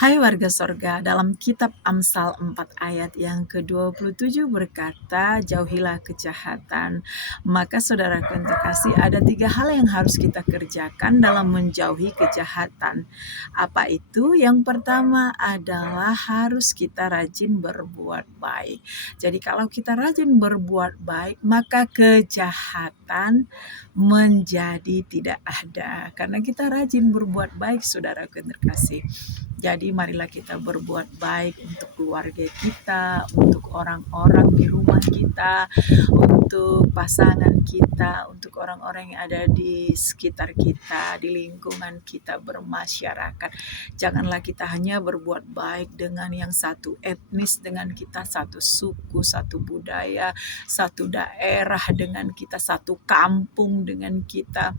Hai warga sorga, dalam kitab Amsal 4 ayat yang ke-27 berkata, jauhilah kejahatan. Maka saudaraku yang terkasih, ada 3 hal yang harus kita kerjakan dalam menjauhi kejahatan. Apa itu? Yang pertama adalah harus kita rajin berbuat baik. Jadi kalau kita rajin berbuat baik, maka kejahatan menjadi tidak ada. Karena kita rajin berbuat baik, saudaraku yang terkasih. Jadi marilah kita berbuat baik untuk keluarga kita, untuk orang-orang di rumah kita, untuk pasangan kita, untuk orang-orang yang ada di sekitar kita, di lingkungan kita bermasyarakat. Janganlah kita hanya berbuat baik dengan yang satu etnis dengan kita, satu suku, satu budaya, satu daerah dengan kita, satu kampung dengan kita.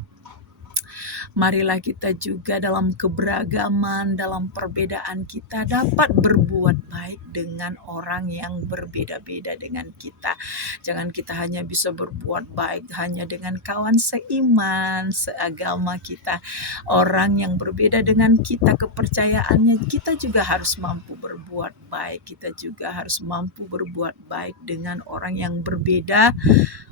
Marilah kita juga dalam keberagaman, dalam perbedaan kita dapat berbuat baik dengan orang yang berbeda-beda dengan kita. Jangan kita hanya bisa berbuat baik hanya dengan kawan seiman, seagama kita. Orang yang berbeda dengan kita kepercayaannya, kita juga harus mampu berbuat baik. Kita juga harus mampu berbuat baik dengan orang yang berbeda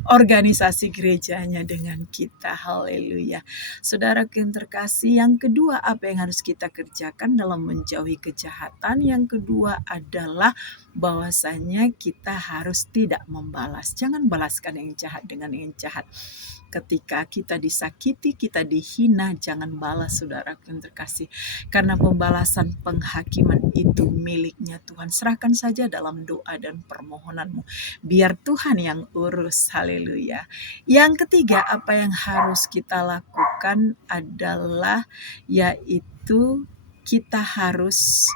organisasi gerejanya dengan kita. Haleluya. Saudara yang terkasih, yang kedua apa yang harus kita kerjakan dalam menjauhi kejahatan? Yang kedua adalah bahwasanya kita harus tidak membalas. Jangan balaskan yang jahat dengan yang jahat. Ketika kita disakiti, kita dihina, jangan balas, saudara yang terkasih. Karena pembalasan penghakiman itu miliknya Tuhan. Serahkan saja dalam doa dan permohonanmu. Biar Tuhan yang urus. Haleluya. Yang ketiga, apa yang harus kita lakukan adalah yaitu kita harus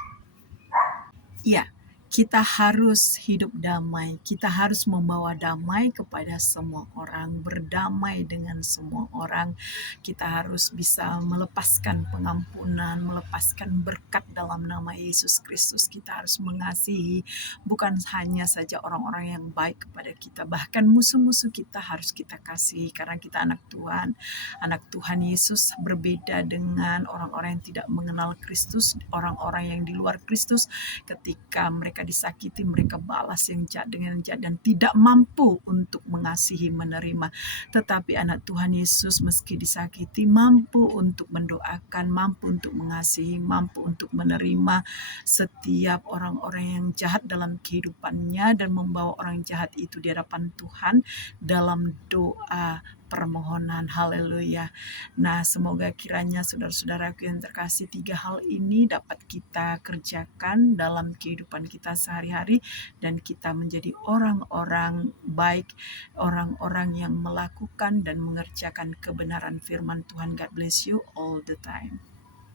kita harus hidup damai. Kita harus membawa damai kepada semua orang, berdamai dengan semua orang. Kita harus bisa melepaskan pengampunan, melepaskan berkat dalam nama Yesus Kristus. Kita harus mengasihi bukan hanya saja orang-orang yang baik kepada kita, bahkan musuh-musuh kita harus kita kasihi karena kita anak Tuhan. Anak Tuhan Yesus berbeda dengan orang-orang yang tidak mengenal Kristus, orang-orang yang di luar Kristus. Ketika mereka disakiti, mereka balas yang jahat dengan jahat dan tidak mampu untuk mengasihi, menerima. Tetapi anak Tuhan Yesus meski disakiti mampu untuk mendoakan, mampu untuk mengasihi, mampu untuk menerima setiap orang-orang yang jahat dalam kehidupannya dan membawa orang jahat itu di hadapan Tuhan dalam doa permohonan. Haleluya. Nah, semoga kiranya saudara-saudaraku yang terkasih, 3 hal ini dapat kita kerjakan dalam kehidupan kita sehari-hari dan kita menjadi orang-orang baik, orang-orang yang melakukan dan mengerjakan kebenaran firman Tuhan. God bless you all the time.